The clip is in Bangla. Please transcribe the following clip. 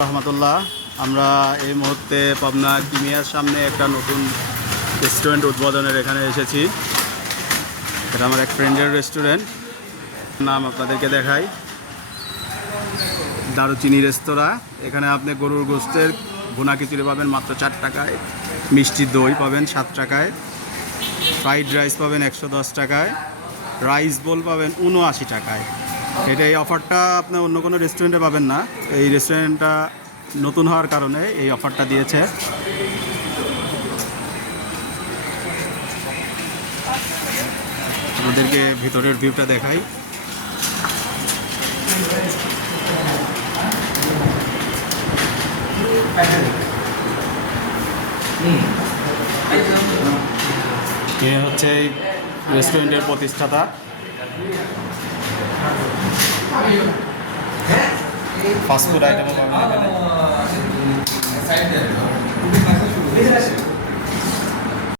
রহমতুল্লাহ। আমরা এই মুহূর্তে পাবনা কিমিয়ার সামনে একটা নতুন রেস্টুরেন্ট উদ্বোধনের এখানে এসেছি। এটা আমার এক ফ্রেন্ডের রেস্টুরেন্ট, নাম আপনাদেরকে দেখাই, দারুচিনি রেস্তোরাঁ। এখানে আপনি গরুর গোশতের ভুনা খিচুড়ি পাবেন মাত্র 4 টাকায়, মিষ্টি দই পাবেন 7 টাকায়, ফ্রাইড রাইস পাবেন 110 টাকায়, রাইস বোল পাবেন 79 টাকায়। এই অফারটা আপনি অন্য কোনো রেস্টুরেন্টে পাবেন না। এই রেস্টুরেন্টটা নতুন হওয়ার কারণে এই অফারটা দিয়েছে। আমাদেরকে ভিতরের ভিউটা দেখাই। এ হচ্ছে এই রেস্টুরেন্টের প্রতিষ্ঠাতা। ফাস্টফুড আইটেমও পাবেন এখানে।